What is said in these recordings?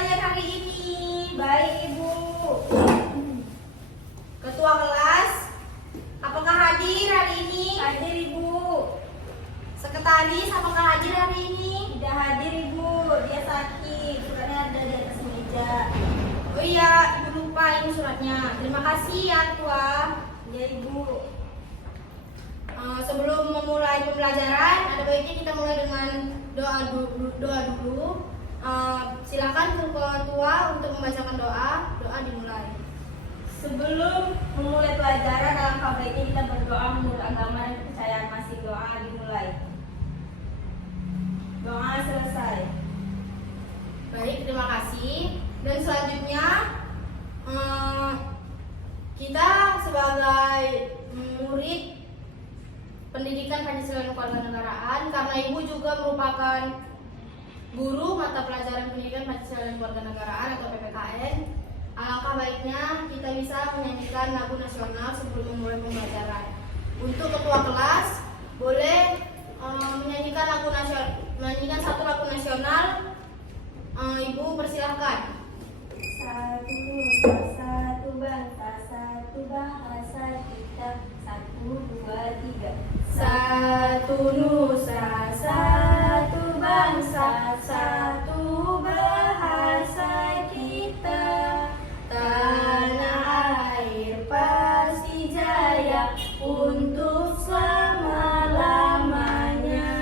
kalian hari ini? Baik, Ibu. Ketua kelas, apakah hadir hari ini? Hadir, Ibu. Sekretaris, apakah hadir hari ini? Tidak hadir, Ibu. Dia sakit. Suratnya ada di atas meja. Oh iya, Ibu lupa ini suratnya. Terima kasih ya, Ketua. Ya, Ibu. Sebelum memulai pembelajaran, ada baiknya kita mulai dengan doa dulu. Silakan Ketua untuk membacakan doa. Doa dimulai. Sebelum memulai pelajaran, alangkah baiknya kita berdoa menurut agama dan kepercayaan masing. Doa dimulai. Doa selesai. Baik, terima kasih. Dan selanjutnya kita sebagai murid pendidikan Pancasila dan Kewarganegaraan, karena Ibu juga merupakan guru mata pelajaran pendidikan Pancasila dan Kewarganegaraan atau PPKN, alangkah baiknya kita bisa menyanyikan lagu nasional sebelum memulai pembelajaran. Untuk ketua kelas boleh menyanyikan satu lagu nasional. Ibu persilahkan. Satu nusa, satu bangsa, satu bahasa kita. 1, 2, 3. Satu nusa, satu bangsa, satu bahasa kita. Tanah air pasti jaya untuk selama-lamanya.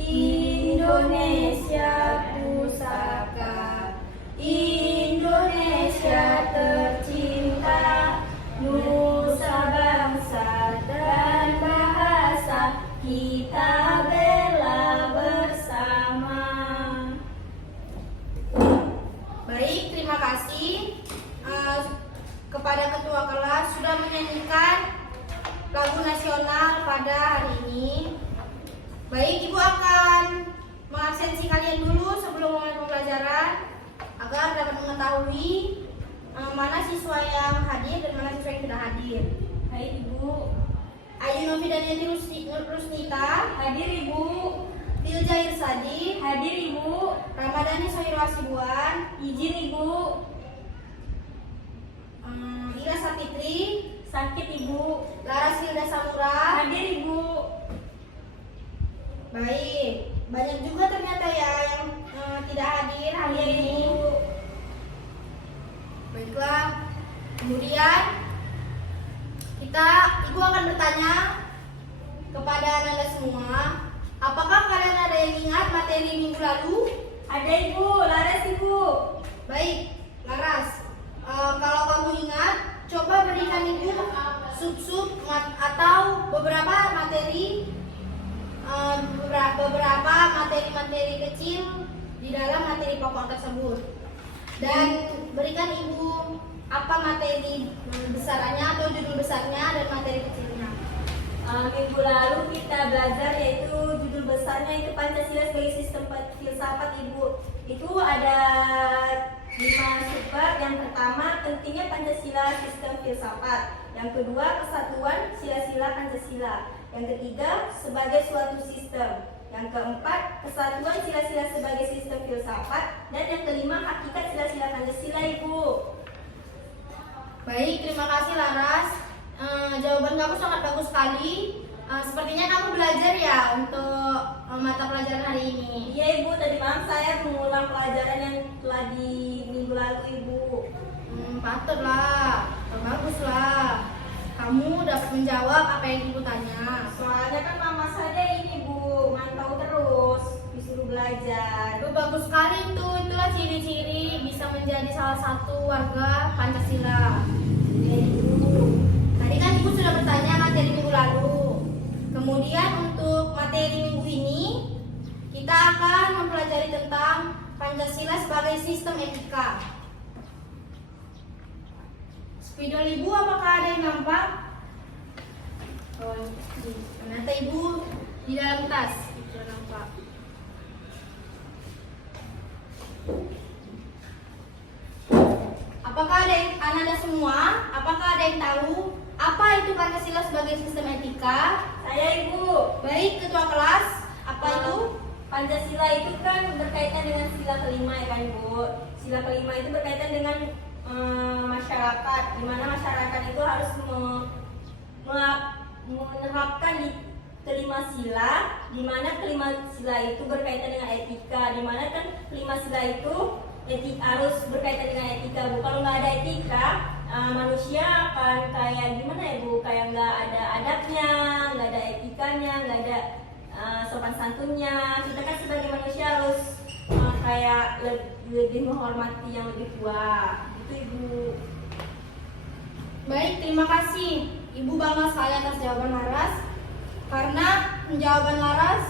Indonesia pusaka, Indonesia tercinta, nusa bangsa dan bahasa kita bela bersama. Baik, terima kasih kepada ketua kelas sudah menyanyikan lagu nasional pada hari ini. Baik, Ibu akan mengabsensi kalian dulu sebelum mulai pembelajaran agar dapat mengetahui mana siswa yang hadir dan mana siswa yang tidak hadir. Baik, Ibu. Ayu Novi Daniati Rusnita hadir, Ibu. Tilja Irsadi hadir, Ibu. Ramadhani Sohiro Hasibuan izin, Ibu. Ira Sapitri sakit, Ibu. Laras Hilda Samura hadir, Ibu. Baik, banyak juga ternyata ya yang tidak hadir hari ini. Baiklah, kemudian Ibu akan bertanya kepada Anda semua, apakah kalian ada yang ingat materi minggu lalu? Ada, Ibu. Laras, Ibu. Baik, Laras. Kalau kamu ingat, coba berikan Ibu sub-sub atau beberapa materi kecil di dalam materi pokok tersebut, dan berikan Ibu apa materi besarnya atau judul besarnya dan materi kecilnya. Minggu lalu kita belajar yaitu judul besarnya itu Pancasila sebagai sistem filsafat, Ibu. Itu ada 5 subbab. Yang pertama, pentingnya Pancasila sistem filsafat. Yang kedua, kesatuan sila-sila Pancasila. Yang ketiga, sebagai suatu sistem. Yang keempat, kesatuan sila-sila sebagai sistem filsafat. Dan yang kelima, hakikat sila-sila Pancasila, Ibu. Baik, terima kasih Laras. Jawaban kamu sangat bagus sekali. Sepertinya kamu belajar ya untuk mata pelajaran hari ini. Iya, Ibu, tadi malam saya mengulang pelajaran yang telah di minggu lalu, Ibu. Patutlah, baguslah. Kamu dapat menjawab apa yang Ibu tanya. Soalnya kan mama saya ini, Bu, mantau terus, disuruh belajar. Itu bagus sekali itu. Itulah ciri-ciri bisa menjadi salah satu warga Pancasila. Ya, Ibu. Tadi kan Ibu sudah bertanya materi minggu lalu. Kemudian untuk materi minggu ini kita akan mempelajari tentang Pancasila sebagai sistem etika. Spidol Ibu, apakah ada yang nampak? Oh, ternyata Ibu di dalam tas. Tidak nampak. Apakah ada yang Anda semua? Apakah ada yang tahu apa itu Pancasila sebagai sistem etika? Saya, Ibu. Baik, ketua kelas. Apa itu? Pancasila itu kan berkaitan dengan sila kelima ya kan, Bu. sila kelima itu berkaitan dengan masyarakat, di mana masyarakat itu harus menerapkan di kelima sila, di mana kelima sila itu berkaitan dengan etika, di mana kan kelima sila itu harus berkaitan dengan etika. Bu, kalau nggak ada etika, manusia akan kayak gimana ya Bu? Kayak nggak ada adabnya, nggak ada etikanya, nggak ada sopan santunnya. Kita kan sebagai manusia harus kayak lebih menghormati yang lebih tua. Gitu Ibu. Baik, terima kasih Ibu bangga sekali atas jawaban Laras. Karena jawaban Laras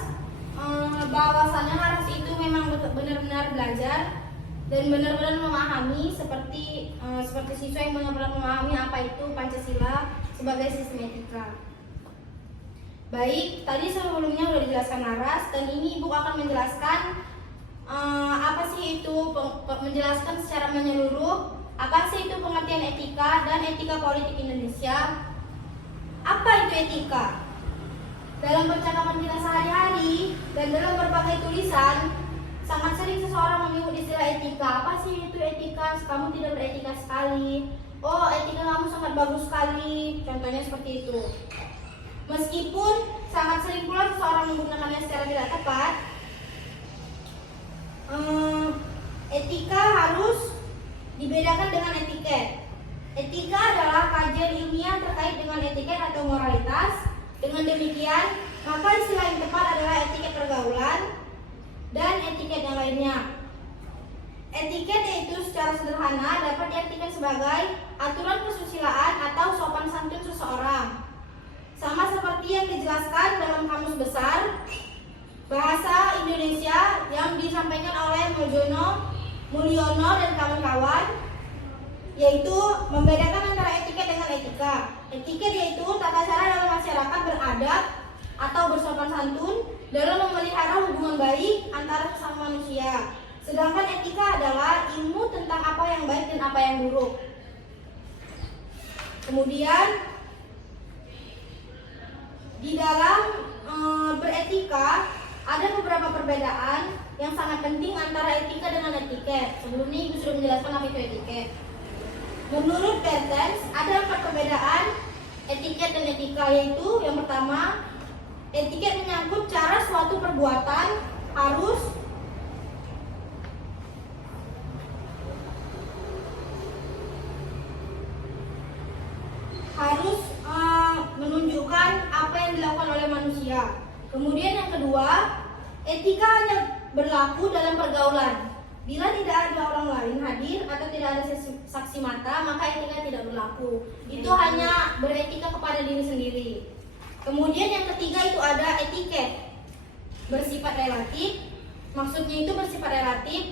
bahwasannya Laras itu memang benar-benar belajar dan benar-benar memahami seperti siswa yang benar-benar memahami apa itu Pancasila sebagai sistem etika. Baik, tadi sebelumnya sudah dijelaskan Laras dan ini Ibu akan menjelaskan apa sih itu, menjelaskan secara menyeluruh apa sih itu pengertian etika dan etika politik Indonesia. Apa itu etika? Dalam percakapan kita sehari-hari dan dalam berbagai tulisan, sangat sering seseorang menyebut istilah etika. Apa sih itu etika? Kamu tidak beretika sekali. Oh, etika kamu sangat bagus sekali. Contohnya seperti itu. Meskipun sangat sering pula seseorang menggunakannya secara tidak tepat, etika harus dibedakan dengan etiket. Etika adalah kajian ilmiah terkait dengan etiket atau moralitas. Dengan demikian, maka istilah yang tepat adalah etiket pergaulan dan etiket yang lainnya. Etiket yaitu secara sederhana dapat diartikan sebagai aturan kesusilaan atau sopan santun seseorang. Sama seperti yang dijelaskan dalam Kamus Besar Bahasa Indonesia yang disampaikan oleh Mulyono dan kawan-kawan, yaitu membedakan antara etiket dengan etika. Etiket yaitu tata cara dalam masyarakat beradab atau bersopan santun dalam memelihara hubungan baik antara sesama manusia. Sedangkan etika adalah ilmu tentang apa yang baik dan apa yang buruk. Kemudian di dalam beretika ada beberapa perbedaan yang sangat penting antara etika dengan etiket. Sebelumnya Ibu sudah menjelaskan apa itu etiket. Menurut Bertens, ada 4 perbedaan etiket dan etika, yaitu yang pertama, etiket menyangkut cara suatu perbuatan harus menunjukkan apa yang dilakukan oleh manusia. Kemudian yang kedua, etika hanya berlaku dalam pergaulan. Bila tidak ada orang lain hadir atau tidak ada saksi mata, maka etika tidak berlaku. Itu hanya beretika kepada diri sendiri. Kemudian yang ketiga itu ada etiket bersifat relatif. Maksudnya itu bersifat relatif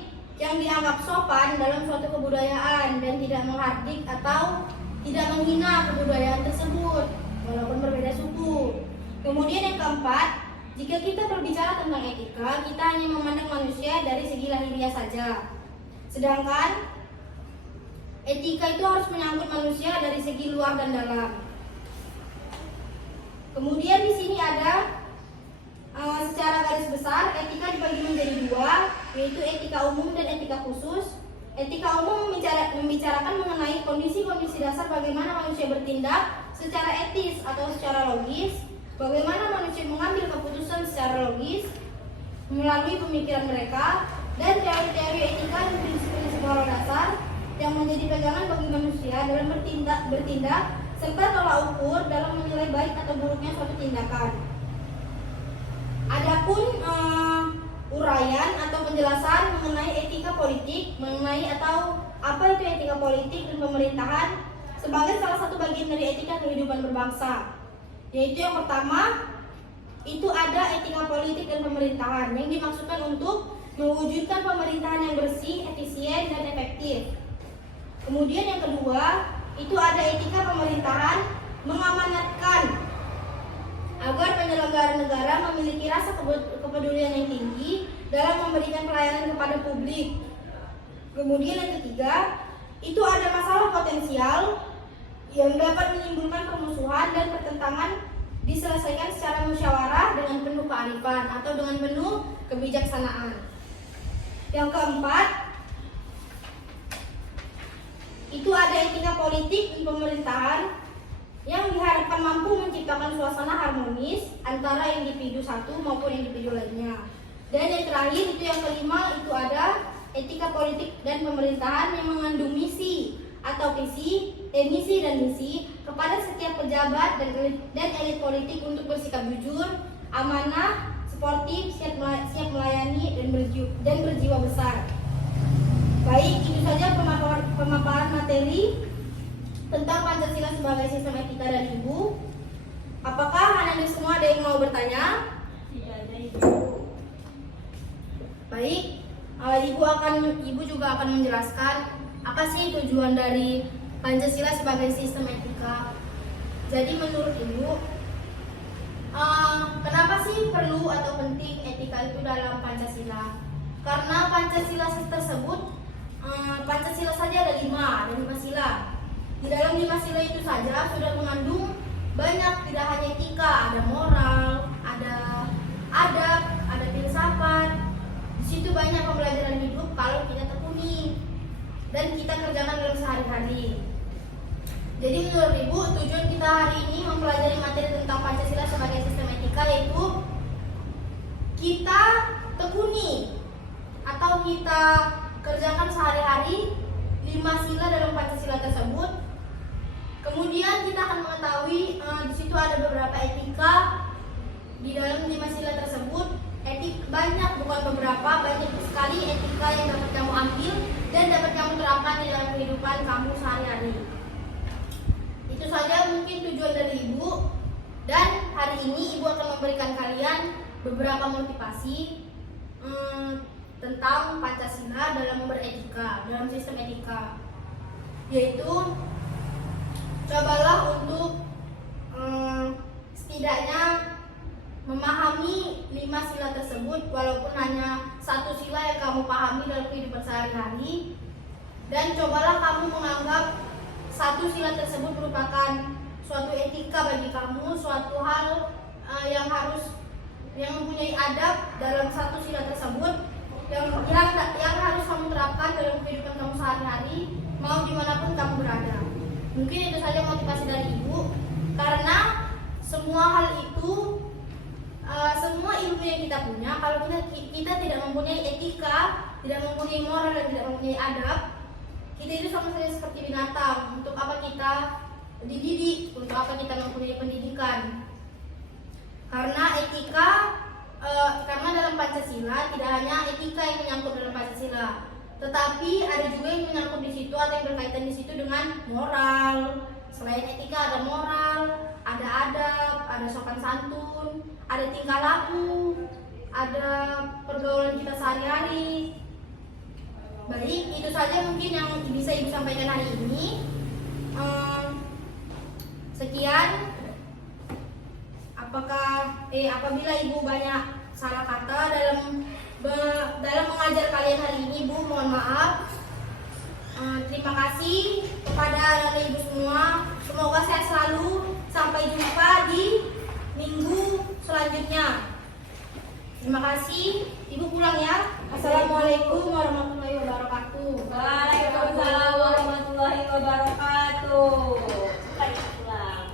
yang dianggap sopan dalam suatu kebudayaan dan tidak menghardik atau tidak menghina kebudayaan tersebut walaupun berbeda suku. Kemudian yang keempat, jika kita berbicara tentang etika, kita hanya memandang manusia dari segi lahiriah saja. Sedangkan etika itu harus menyangkut manusia dari segi luar dan dalam. Kemudian di sini ada secara garis besar etika dibagi menjadi 2, yaitu etika umum dan etika khusus. Etika umum membicarakan mengenai kondisi-kondisi dasar bagaimana manusia bertindak secara etis atau secara logis. Bagaimana manusia mengambil keputusan secara logis melalui pemikiran mereka, dan teori-teori etika dan prinsip-prinsip moral dasar yang menjadi pegangan bagi manusia dalam bertindak serta tolak ukur dalam menilai baik atau buruknya suatu tindakan. Adapun uraian atau penjelasan mengenai etika politik, mengenai atau apa itu etika politik dan pemerintahan sebagai salah satu bagian dari etika kehidupan berbangsa. Yaitu yang pertama, itu ada etika politik dan pemerintahan yang dimaksudkan untuk mewujudkan pemerintahan yang bersih, efisien, dan efektif. Kemudian yang kedua, itu ada etika pemerintahan mengamanatkan agar penyelenggara negara memiliki rasa kepedulian yang tinggi dalam memberikan pelayanan kepada publik. Kemudian yang ketiga, itu ada masalah potensial yang dapat menimbulkan permusuhan dan pertentangan diselesaikan secara musyawarah dengan penuh kearifan atau dengan penuh kebijaksanaan. Yang keempat, itu ada etika politik dan pemerintahan yang diharapkan mampu menciptakan suasana harmonis antara individu satu maupun individu lainnya. Dan yang terakhir itu yang kelima itu ada etika politik dan pemerintahan yang mengandung misi atau visi, misi dan misi kepada setiap pejabat dan elit politik untuk bersikap jujur, amanah, sportif, siap melayani dan berjiwa besar. Baik, itu saja pemaparan materi tentang Pancasila sebagai sistem etika dari Ibu. Apakah anak-anak semua ada yang mau bertanya? Tidak ada Ibu. Baik, Ibu juga akan menjelaskan apa sih tujuan dari Pancasila sebagai sistem etika. Jadi menurut Ibu, kenapa sih perlu atau penting etika itu dalam Pancasila? Karena Pancasila tersebut, Pancasila saja ada 5 sila. Di dalam 5 sila itu saja sudah mengandung banyak, tidak hanya etika, ada moral, ada adab, ada filsafat. Di situ banyak pembelajaran hidup kalau kita tekuni dan kita kerjakan dalam sehari-hari. Jadi menurut Ibu, tujuan kita hari ini mempelajari materi tentang Pancasila sebagai sistem etika yaitu kita tekuni atau kita kerjakan sehari-hari 5 sila dalam Pancasila tersebut. Kemudian kita akan mengetahui di situ ada beberapa etika di dalam 5 sila tersebut. Banyak, bukan beberapa, banyak sekali etika yang dapat kamu ambil dan dapat kamu terapkan di dalam kehidupan kamu sehari-hari. Itu saja mungkin tujuan dari Ibu. Dan hari ini Ibu akan memberikan kalian beberapa motivasi tentang Pancasila dalam beretika, dalam sistem etika. Yaitu cobalah untuk setidaknya memahami 5 sila tersebut, walaupun hanya 1 sila yang kamu pahami dalam kehidupan sehari-hari. Dan cobalah kamu menganggap 1 sila tersebut merupakan suatu etika bagi kamu, suatu hal yang mempunyai adab dalam 1 sila tersebut, yang harus kamu terapkan dalam kehidupan kamu sehari-hari, mau dimanapun kamu berada. Mungkin itu saja motivasi dari Ibu, karena semua hal itu, semua ilmu yang kita punya, kalau kita tidak mempunyai etika, tidak mempunyai moral dan tidak mempunyai adab, kita itu sama saja seperti binatang. Untuk apa kita dididik? Untuk apa kita mempunyai pendidikan? Karena etika, karena dalam Pancasila tidak hanya etika yang menyangkut dalam Pancasila, tetapi ada juga yang menyangkut di situ atau yang berkaitan di situ dengan moral. Selain etika ada moral, ada adab, ada sopan santun, ada tingkah laku, ada pergaulan kita sehari-hari. Baik, itu saja mungkin yang bisa Ibu sampaikan hari ini. Sekian. Apabila Ibu banyak salah kata dalam mengajar kalian hari ini, Ibu mohon maaf. Terima kasih kepada anak Ibu semua. Semoga sehat selalu. Sampai jumpa di minggu selanjutnya. Terima kasih. Ibu pulang ya. Assalamualaikum warahmatullahi wabarakatuh. Waalaikumsalam warahmatullahi wabarakatuh. Baik, pulang.